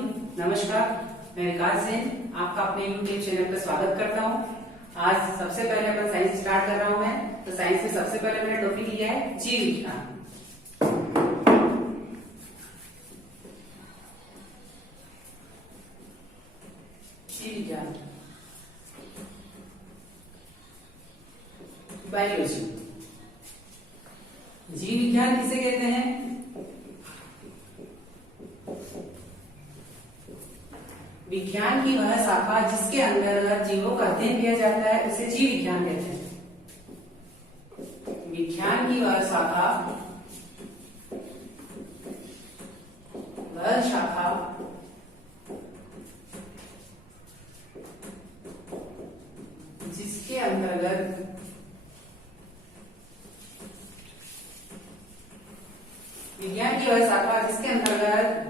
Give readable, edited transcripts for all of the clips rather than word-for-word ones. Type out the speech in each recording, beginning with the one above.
नमस्कार, मैं विकास जैन आपका अपने यूट्यूब चैनल पर स्वागत करता हूँ। आज सबसे पहले अपन साइंस स्टार्ट कर रहा हूँ मैं। तो साइंस में सबसे पहले मैंने टॉपिक लिया है जीव विज्ञान। जीव विज्ञान, बायोलॉजी। जीव विज्ञान किसे कहते हैं? विज्ञान की वह शाखा जिसके अंतर्गत जीवों का अध्ययन किया जाता है उसे जीव विज्ञान कहते हैं। विज्ञान की वह शाखा जिसके अंतर्गत विज्ञान की वह शाखा जिसके अंतर्गत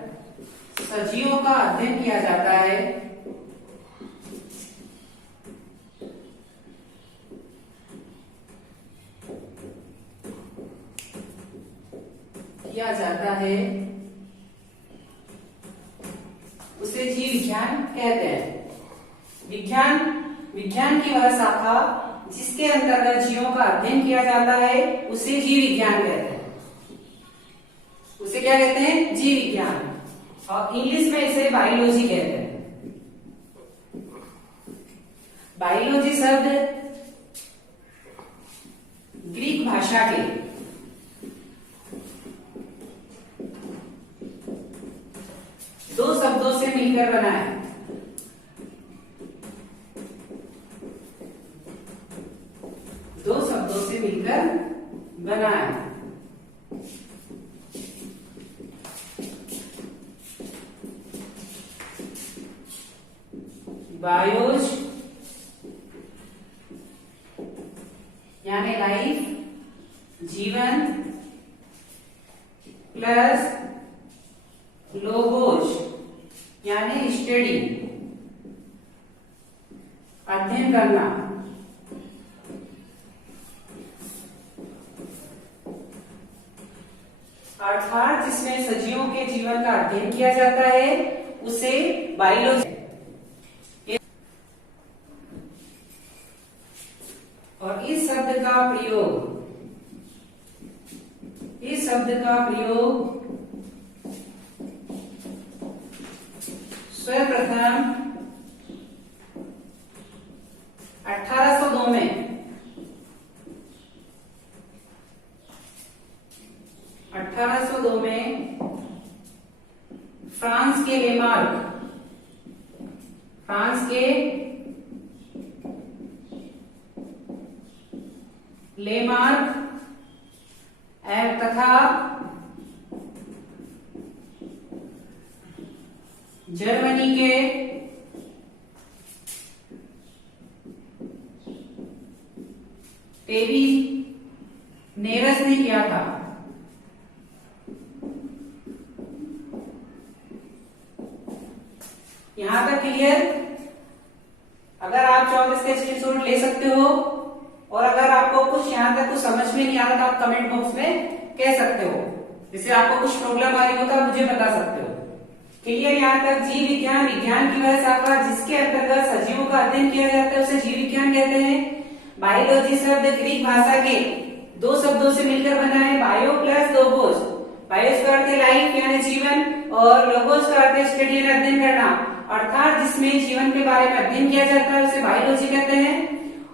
सजीवों का अध्ययन किया जाता है उसे जीव विज्ञान कहते हैं। विज्ञान की वह शाखा जिसके अंतर्गत जीवों का अध्ययन किया जाता है उसे जीव विज्ञान कहते हैं। उसे क्या कहते हैं? जीव विज्ञान। और इंग्लिश में इसे बायोलॉजी कहते हैं। बायोलॉजी शब्द ग्रीक भाषा के दो शब्दों से मिलकर बना है। दो शब्दों से मिलकर बना है। बायोज यानी लाइफ, जीवन, प्लस लोगोज यानी स्टडी, अध्ययन करना। अर्थात जिसमें सजीवों के जीवन का अध्ययन किया जाता है उसे बायोलॉजी। और इस शब्द का प्रयोग सर्वप्रथम 1802 में फ्रांस के लेमार्क तथा जर्मनी के नेरस ने किया था। यहां तक क्लियर? अगर आप चाहो तो इसका स्क्रीनशॉट ले सकते हो, और अगर आपको कुछ यहां तक कुछ समझ में नहीं आ रहा तो आप कमेंट बॉक्स में कह सकते हो। जैसे आपको कुछ प्रॉब्लम आ रही हो तो आप मुझे बता सकते हो। क्लियर यहाँ तक? जीव विज्ञान, विज्ञान की वह शाखा जिसके अंतर्गत सजीवों का अध्ययन किया जाता है उसे जीव विज्ञान कहते हैं। बायोलॉजी शब्द ग्रीक भाषा के दो शब्दों से मिलकर बना है, बायो प्लस लोगोस। बायोस का अर्थ है लाइफ यानी जीवन, और लोगोस का अर्थ है स्टडी यानी अध्ययन करना। अर्थात जिसमें जीवन के बारे में अध्ययन किया जाता है उसे बायोलॉजी कहते हैं।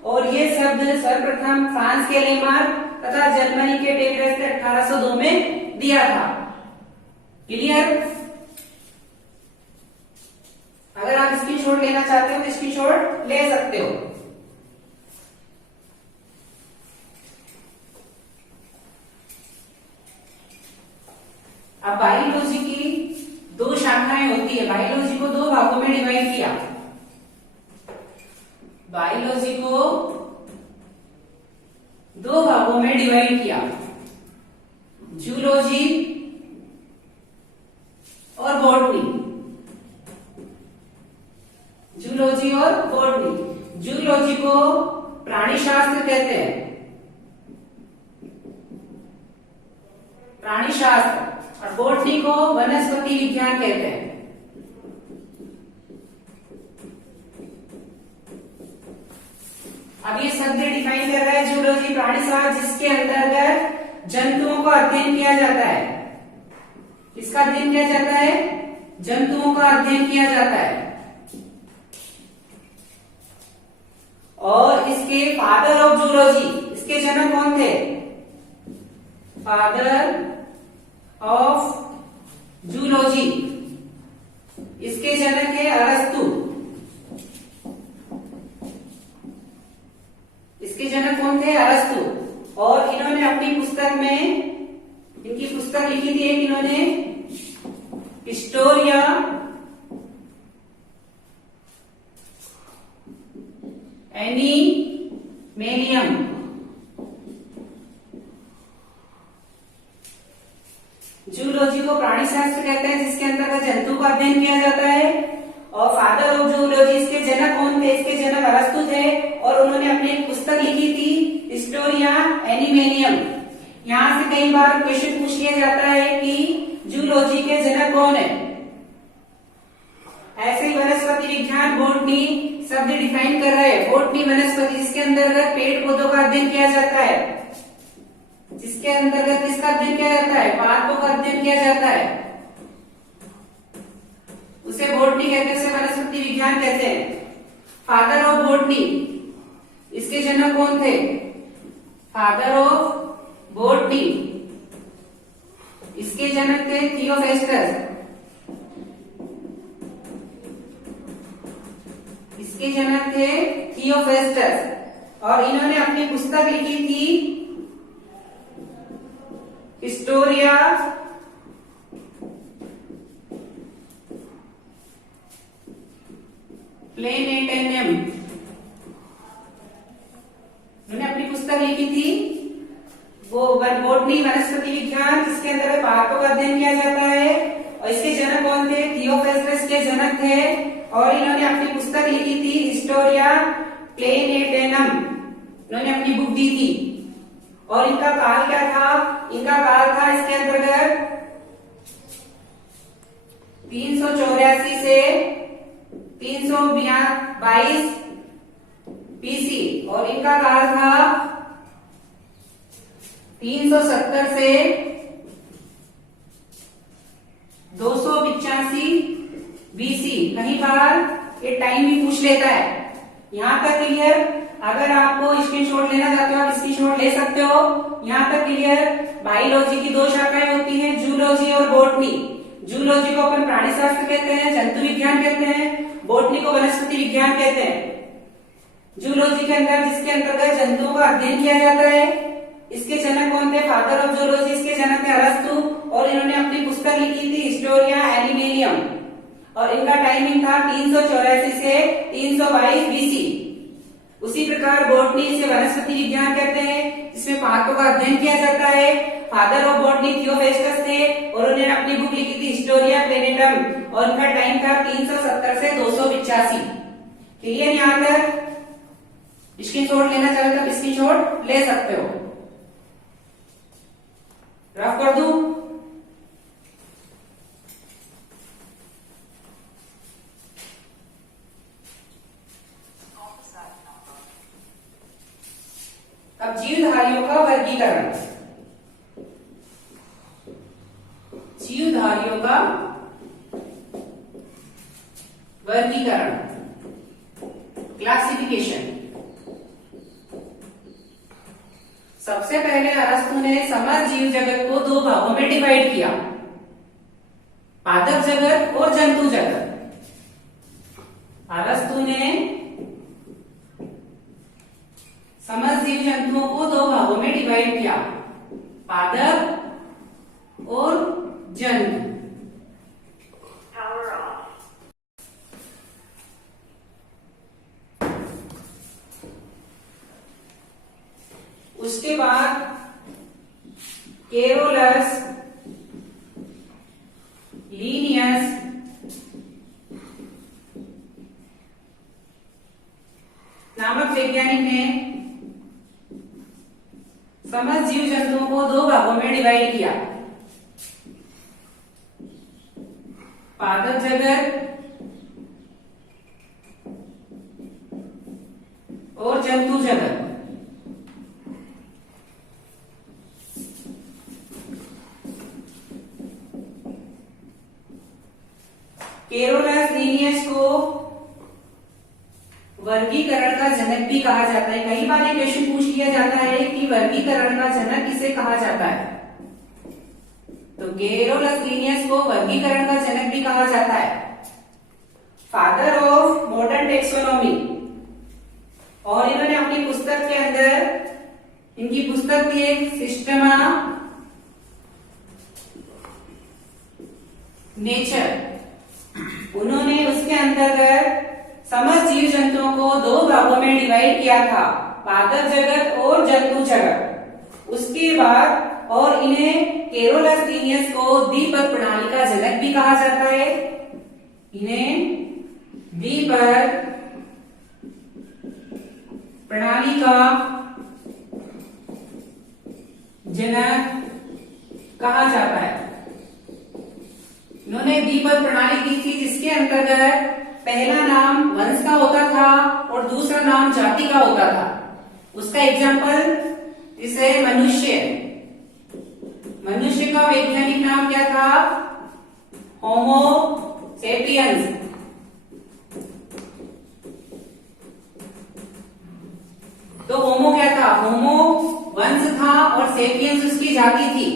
और ये शब्द सर्वप्रथम फ्रांस के लेमार्क तथा जर्मनी के नेरस ने 1802 में दिया था। क्लियर? अगर आप स्क्रीनशॉट लेना चाहते हो तो स्क्रीनशॉट ले सकते हो। अब बायोलॉजी की दो शाखाएं होती है। बायोलॉजी को दो भागों में डिवाइड किया। बायोलॉजी को दो भागों में डिवाइड किया, जूलॉजी और बॉटनी। जूलॉजी और बॉटनी। जूलॉजी को प्राणी शास्त्र कहते हैं। प्राणी शास्त्र। और बॉटनी को वनस्पति विज्ञान कहते हैं। अब ये शब्द डिफाइन कर रहा है जूलॉजी प्राणीशास्त्र, जिसके अंतर्गत जंतुओं का अध्ययन किया जाता है। इसका अध्ययन किया जाता है, जंतुओं का अध्ययन किया जाता है। और इसके फादर ऑफ जूलॉजी, इसके जनक कौन थे? फादर ऑफ जूलॉजी, इसके जनक है अरस्तु। इसके जनक कौन थे? अरस्तु। और इन्होंने अपनी पुस्तक में, इनकी पुस्तक लिखी थी एक इन्होंने, हिस्टोरिया एनिमेलियम। जूलॉजी को प्राणीशास्त्र कहते हैं, जिसके अंतर्गत जंतु का अध्ययन किया जाता है। और फादर ऑफ जूलॉजी, इसके जनक कौन थे? इसके जनक अरस्तु थे। और उन्होंने अपनी एक पुस्तक लिखी थी हिस्टोरिया एनिमेलियम। यहाँ से कई बार क्वेश्चन पूछ लिया जाता है कि जूलॉजी के जनक कौन है। ऐसे ही वनस्पति विज्ञान, बॉटनी शब्द डिफाइन कर रहे हैं। बॉटनी वनस्पति, जिसके अंतर्गत पेड़ पौधों का अध्ययन किया जाता है। जिसके अंतर्गत किसका अध्ययन किया जाता है? पादपों का अध्ययन किया जाता है, उसे बॉटनी कहते हैं, उसे वनस्पति विज्ञान कहते हैं। फादर ऑफ बॉटनी, इसके जनक कौन थे? फादर ऑफ बॉटनी, इसके जनक थे थियोफेस्टस। इसके जनक थे थियोफेस्टस। और इन्होंने अपनी पुस्तक लिखी थी हिस्टोरिया प्लेनेटेनियम। उन्होंने अपनी पुस्तक लिखी थी वो बॉटनी वनस्पति विज्ञान, जिसके अंदर पादपों का अध्ययन किया जाता है। और इसके जनक कौन थे? थियोफेस्टस के जनक थे। और इन्होंने अपनी पुस्तक लिखी थी हिस्टोरिया प्लेनेटेनम। इन्होंने अपनी बुक दी थी। और इनका काल क्या था? इनका काल था इसके अंतर्गत 384 से 322 बीसी। और इनका काल था 370 से 285 बीसी। कहीं बार ये टाइम भी पूछ लेता है। यहां तक क्लियर? अगर आपको स्क्रीनशॉट लेना चाहते हो, आप स्क्रीनशॉट ले सकते हो। यहां तक क्लियर? बायोलॉजी की दो शाखाएं होती हैं, जूलॉजी और बॉटनी। जूलॉजी को अपन प्राणीशास्त्र कहते हैं, जंतु विज्ञान कहते हैं। बॉटनी को वनस्पति विज्ञान कहते हैं। जूलॉजी के अंदर, जिसके अंतर्गत जंतुओं का अध्ययन किया जाता है, इसके जनक कौन थे? फादर ऑफ जूलॉजी, इसके जनक थे अरस्तु। और इन्होंने अपनी पुस्तक लिखी थी हिस्टोरिया एनिमेलियम। और इनका टाइमिंग था 384 से 322 बीसी। उसी प्रकार बॉटनी, इसे वनस्पति विज्ञान कहते हैं, जिसमें पादपों का अध्ययन किया जाता है। फादर ऑफ बॉटनी थियोफेस्टस थे। और उन्होंने अपनी बुक लिखी थी हिस्टोरिया प्लेनेटम। और इनका टाइम था 370 से 285। क्लियर? यहाँ तक स्क्रीनशॉट लेना चाहे तो स्क्रीनशॉट ले सकते हो। रफ कर दूं? अब जीवधारियों का वर्गीकरण। जीवधारियों का वर्गीकरण, क्लासिफिकेशन। सबसे पहले अरस्तु ने समस्त जीव जगत को दो भागों में डिवाइड किया, पादप जगत और जंतु जगत। अरस्तु ने समस्त जीव जंतुओं को दो भागों में डिवाइड किया, पादप और जंतु। उसके बाद केरोलस, लीनियस, नामक वैज्ञानिक ने समस्त जीव जंतुओं को दो भागों में डिवाइड किया, पादप जगत और जंतु जगत। केरोलस लीनियस को वर्गीकरण का जनक भी कहा जाता है। कई बार ये क्वेश्चन पूछ लिया जाता है कि वर्गीकरण का जनक किसे कहा जाता है। तो केरोलस लीनियस को वर्गीकरण का जनक भी कहा जाता है, फादर ऑफ मॉडर्न टेक्सोनॉमी। और इन्होंने अपनी पुस्तक के अंदर, इनकी पुस्तक थी एक सिस्टमा नेचर, उन्होंने उसके अंतर्गत समस्त जीव जंतुओं को दो भागों में डिवाइड किया था, पादप जगत और जंतु जगत। उसके बाद और इन्हें केरोलस लीनियस को द्विपद प्रणाली का जनक भी कहा जाता है। इन्हें द्विपद प्रणाली का जनक कहा जाता है। इन्होंने द्विपद प्रणाली दी थी जिसके अंतर्गत पहला नाम वंश का होता था और दूसरा नाम जाति का होता था। उसका एग्जाम्पल जैसे मनुष्य, मनुष्य का वैज्ञानिक नाम क्या था? होमो सेपियंस। तो होमो क्या था? होमो वंश था और सेपियंस उसकी जाति थी।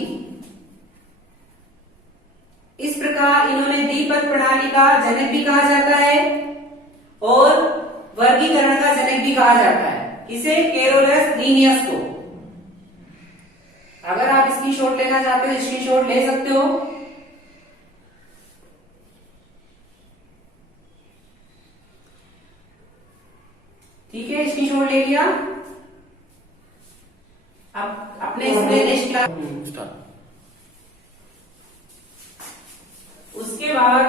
इस प्रकार इन्होंने द्विपद प्रणाली का जनक भी कहा जाता है और वर्गीकरण का जनक भी कहा जाता है। किसे? केरोलस लीनियस को। अगर आप स्क्रीनशॉट लेना चाहते हो स्क्रीनशॉट ले सकते हो। ठीक है, स्क्रीनशॉट ले लिया। अब अपने इसमें नेक्स्ट क्लास, उसके बाद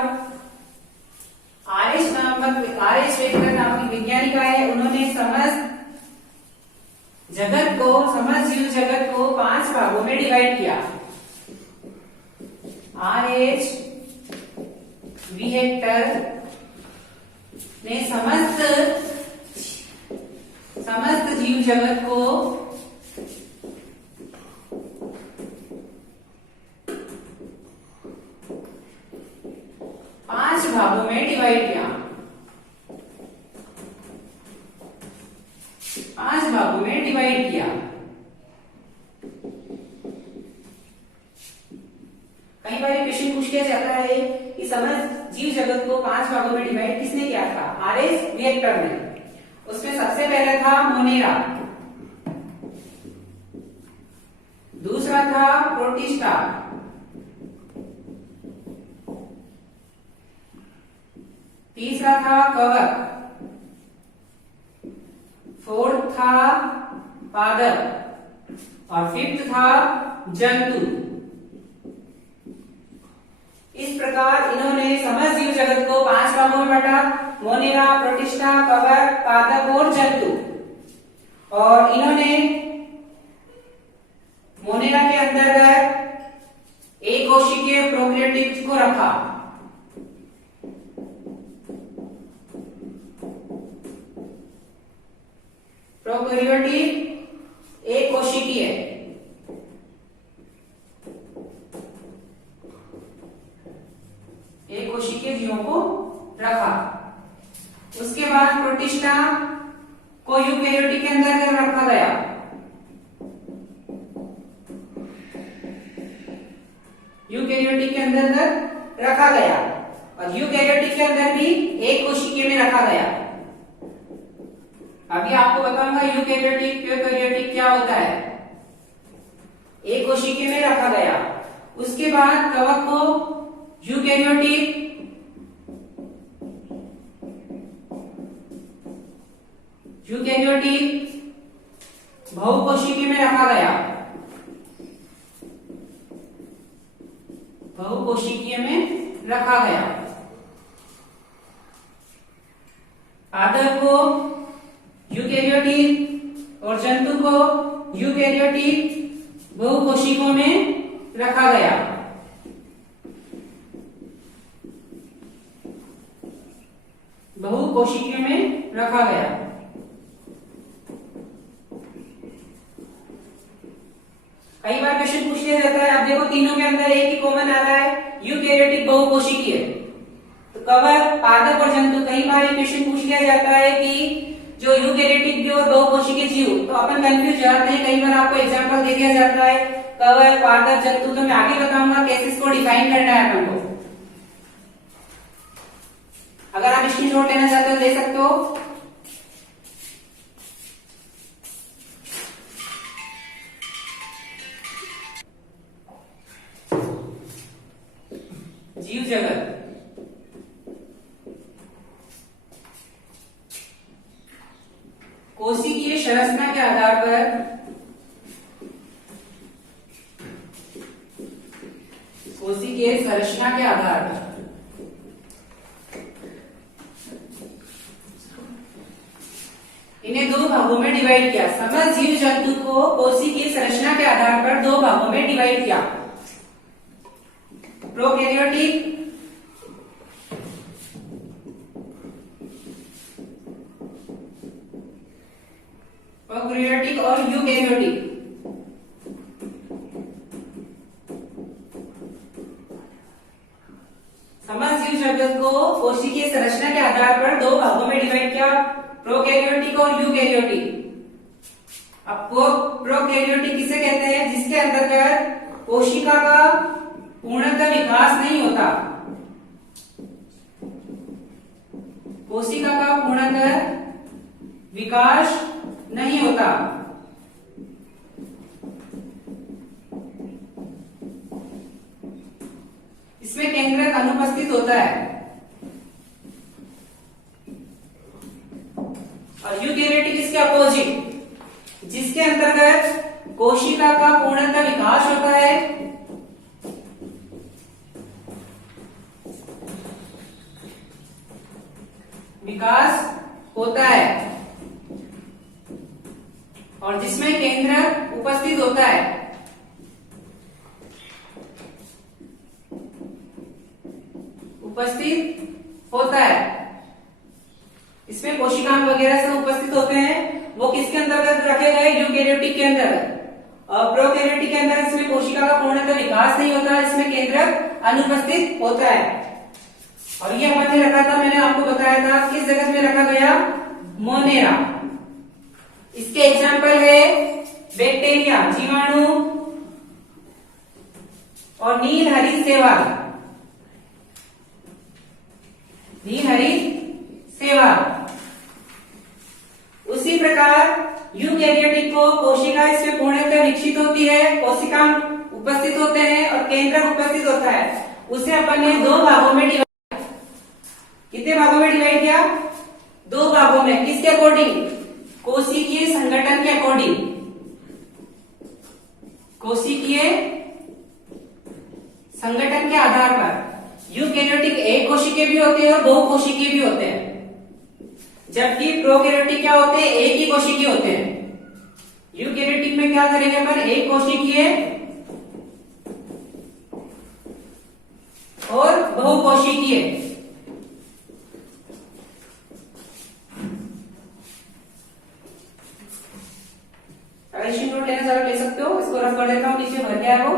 आरएच वेगनर नाम की वैज्ञानिका है। उन्होंने समस्त जगत को, समस्त जीव जगत को 5 भागों में डिवाइड किया। आरएच वेगनर ने समस्त जीव जगत को 5 भागों में डिवाइड किया। 5 भागों में डिवाइड किया। कई बार क्वेश्चन पूछ लिया जाता है कि समस्त जीव जगत को 5 भागों में डिवाइड किसने किया था? आरएच वेगनर ने। उसमें सबसे पहले था मोनेरा, दूसरा था प्रोटिस्टा, तीसरा था कवक, फोर्थ था पादप और फिफ्थ था जंतु। इस प्रकार इन्होंने समस्त जीव जगत को 5 भागों में बांटा, मोनेरा, प्रोटिस्टा, कवक, पादप और जंतु। और इन्होंने मोनेरा के अंतर्गत एक कोशिकीय प्रोकैरियोटिक को रखा। प्रोकैरियोटिक एक कोशिकीय, एक कोशिकीय जीवों को रखा। उसके बाद प्रोटिस्टा को यूकैरियोटिक के अंदर रखा गया। यूकैरियोटिक के अंदर रखा गया और यूकैरियोटिक के अंदर भी एक कोशिकीय में रखा गया। अभी आपको बताऊंगा यूकैरियोटिक प्रोकैरियोटिक क्या होता है। एक कोशिकीय में रखा गया। उसके बाद कवक को यूकैरियोटिक बहुकोशिकीय में रखा गया। बहुकोशिकीय में रखा गया। पादप को यूकैरियोटिक और जंतु को यूकैरियोटिक बहुकोशिकों में रखा गया। बहुकोशिकीय में रखा गया। तीनों के अंदर एक ही कॉमन आ रहा है, यूकैरियोटिक बहुकोशिकीय। तो कवक, पादप और जंतु, कई बार ये क्वेश्चन पूछ लिया जाता है कि जो यूकैरियोटिक भी और बहुकोशिकीय जीव, तो अपन कंफ्यूज हो जाते हैं। कई बार आपको एग्जांपल दे दिया जाता है कवक, पादप, जंतु, तो मैं आगे बताऊंगा कैसे इसको डिफाइन करना है अपन को। अगर आप स्क्रीनशॉट लेना चाहते हो ले सकते हो। जीव जगत, कोशिकीय संरचना के आधार पर कोशिकीय संरचना के आधार पर इन्हें दो भागों में डिवाइड किया। समस्त जीव जंतु को कोशिकीय संरचना के आधार पर दो भागों में डिवाइड किया, प्रोकैरियोटिक प्रोकैरियोटिक और यूकैरियोटिक। समस्त जीव जगत को कोशिकीय संरचना के आधार पर दो भागों में डिवाइड किया, प्रोकैरियोटिक और यूकैरियोटिक। आपको प्रोकैरियोटिक किसे कहते हैं? जिसके अंतर्गत कोशिका का पूर्णतः विकास नहीं होता, कोशिका का पूर्णतः विकास नहीं होता। इसमें केंद्रक अनुपस्थित होता है। और यूकैरियोटिक इसके अपोजिट, जिसके अंतर्गत कोशिका का पूर्णतः विकास होता है, विकास होता है और जिसमें केंद्रक उपस्थित होता है। उपस्थित होता है। इसमें कोशिकांग वगैरह सब उपस्थित होते हैं। वो किसके अंतर्गत रखे गए? यूकैरियोटिक के अंतर्गत। और प्रोकैरियोटिक के अंदर इसमें कोशिका का पूर्णतः विकास नहीं होता, इसमें केंद्रक अनुपस्थित होता है। और ये अपन ने रखा था, मैंने आपको बताया था किस जगत में रखा गया? मोनेरा। इसके एग्जाम्पल है बैक्टीरिया, जीवाणु और नीलहरित शैवाल। नीलहरित शैवाल। उसी प्रकार यूकैरियोटिक को कोशिका इसमें पूर्णतः विकसित होती है, कोशिका उपस्थित होते हैं और केंद्रक उपस्थित होता है। उसे अपन ने दो भागों में डिवाइड, कितने भागों में डिवाइड किया? दो भागों में। किसके अकॉर्डिंग? कोशिकीय संगठन के अकॉर्डिंग। कोशिकीय संगठन के आधार पर यूकैरियोटिक एक कोशिकीय भी होते हैं और बहुकोशिकीय भी होते हैं, जबकि प्रोकैरियोटिक क्या होते हैं? एक ही कोशिकीय होते हैं। यूकैरियोटिक में क्या करेंगे अपन? एक कोशिकीय और बहुकोशिकीय। नोट लेना चाहो ले सकते हो। इसको रफ कर देता हूं, नीचे भर गया है वो।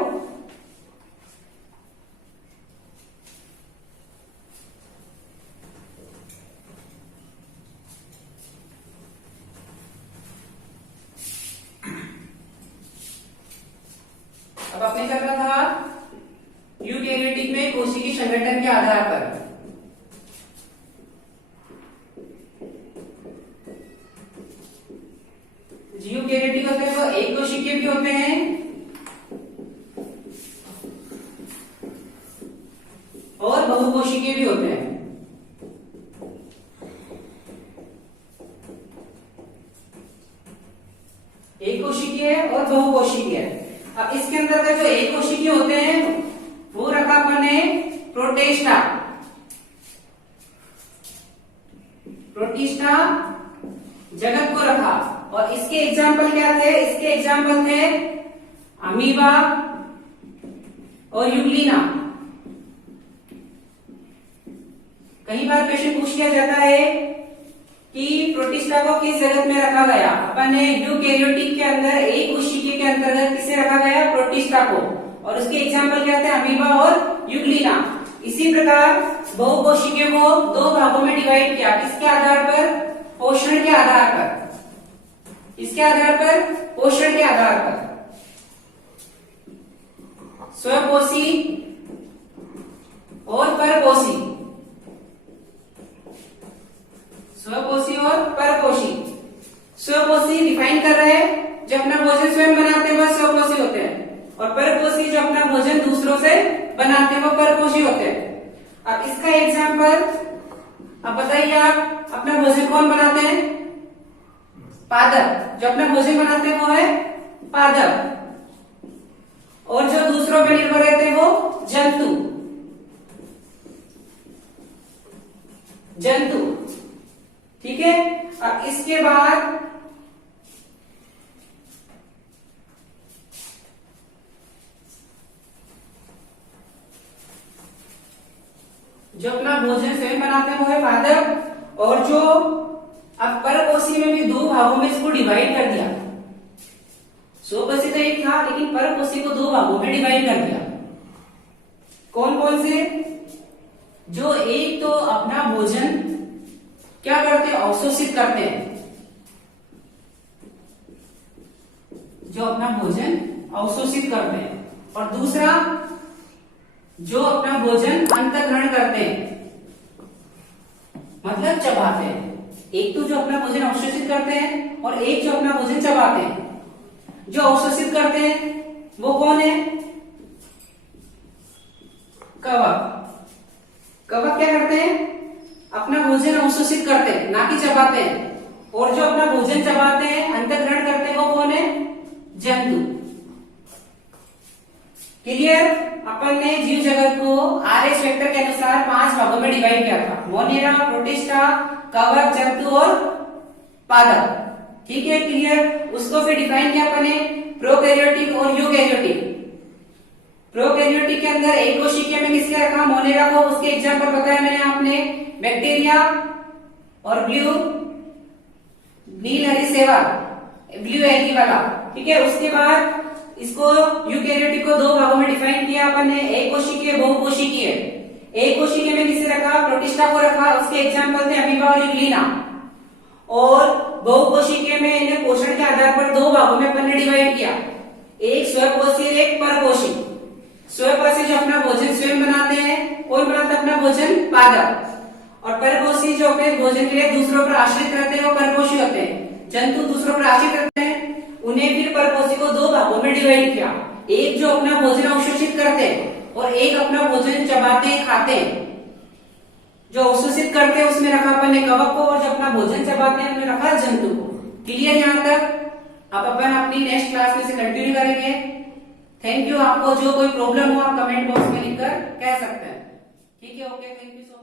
अब आपने क्या कहा था? यूकैरियोटिक में कोशिकीय संगठन के आधार पर यूकैरियोटिक होते हैं तो एक कोशिकीय भी होते हैं और बहुकोशिकीय भी होते हैं। एक कोशिकीय और बहुकोशिकीय। अब इसके अंदर का जो एक कोशिकीय होते हैं वो रखा अपन ने प्रोटिस्टा। प्रोटिस्टा जगत को रखा। और इसके एग्जाम्पल क्या थे? इसके एग्जाम्पल थे अमीबा और यूग्लिना। कई बार क्वेश्चन पूछ लिया जाता है कि प्रोटिस्टा को किस जगत में रखा गया? अपन ने यूकैरियोटिक के अंदर एक कोशिकीय के अंतर्गत किसे रखा गया? प्रोटिस्टा को। और उसके एग्जाम्पल क्या होते हैं, अमीबा और यूग्लिना। इसी प्रकार बहुकोशिकीय को दो भागों में डिवाइड किया, किसके आधार पर, पोषण के आधार पर, किसके आधार पर, पोषण के आधार पर, स्वपोषी और परपोषी, स्वपोषी और परपोषी। स्वपोषी डिफाइन कर रहे हैं, जो अपना भोजन स्वयं बनाते हैं वह स्वपोषी होते हैं, और परपोषी जो अपना भोजन दूसरों से बनाते हैं वो परपोषी होते हैं। अब इसका एग्जाम्पल, अब बताइए आप अपना भोजन कौन बनाते हैं, पादप, जो अपना भोजन बनाते हैं वो है पादप, और जो दूसरों पर निर्भर रहते हैं वो जंतु, जंतु, ठीक है। अब इसके बाद जो अपना भोजन स्वयं बनाते हैं वो है पादप, और जो अब परपोषी में भी दो भागों में इसको डिवाइड कर दिया। स्वपोषी तो एक था, लेकिन परपोषी को दो भागों में डिवाइड कर दिया। कौन कौन से, जो एक तो अपना भोजन क्या करते हैं, अवशोषित करते हैं, जो अपना भोजन अवशोषित करते हैं, और दूसरा जो अपना भोजन अंतःग्रहण करते हैं, मतलब चबाते हैं। एक तो जो अपना भोजन अवशोषित करते हैं और एक जो अपना भोजन चबाते हैं। जो अवशोषित करते हैं वो कौन है, कवक। कवक क्या करते हैं, अपना भोजन अवशोषित करते हैं, ना कि चबाते हैं, और जो अपना भोजन चबाते हैं, अंतःग्रहण करते हैं, वो कौन है, जंतु। क्लियर। अपन ने जीव जगत को आरएच वेक्टर के अनुसार 5 भागों में डिवाइड किया था, मोनेरा, प्रोटिस्टा, कवक, जंतु और पादप, ठीक है। क्लियर। उसको फिर डिफाइन किया अपन ने, प्रोकैरियोटिक और यूकैरियोटिक। प्रोकैरियोटिक के अंदर एक कोशिकीय में किसके रखा, मोनेरा को, उसके एग्जाम्पल बताया मैंने आपने, बैक्टीरिया और नील हरी सेवा, ब्लू एल्गी वाला, ठीक है। उसके बाद इसको यूकैरियोटिक को दो भागों में डिफाइन किया अपन ने, एक कोशिकीय, बहुकोशिकीय। एक कोशिकीय में किसे रखा, प्रोटिस्टा को रखा, उसके एग्जाम्पल थे अमीबा और यूग्लिना। और बहुकोशिकीय में इन्हें पोषण के आधार पर दो भागों में अपन ने डिवाइड किया, एक स्वपोषी और एक परपोषी। स्वपोषी जो अपना भोजन स्वयं बनाते हैं, कौन बनाता है अपना भोजन, पादप, और परपोषी जो अपने भोजन के लिए दूसरों पर आश्रित रहते हैं वो परपोषी होते हैं। जंतु दूसरों पर आश्रित रहते हैं, उन्हें फिर परपोषी को दो भागों में डिवाइड किया, एक जो अपना भोजन अवशोषित करते हैं और एक अपना भोजन चबाते हैं, खाते हैं। जो अवशोषित करते हैं उसमें रखा अपन ने कवक को, और जो अपना भोजन चबाते हैं उन्हें रखा जंतु को। क्लियर यहाँ तक। अब अपन अपनी नेक्स्ट क्लास में से कंटिन्यू करेंगे। Thank you. आपको जो कोई प्रॉब्लम हो आप कमेंट बॉक्स में लिखकर कह सकते हैं, ठीक है। Okay, thank you.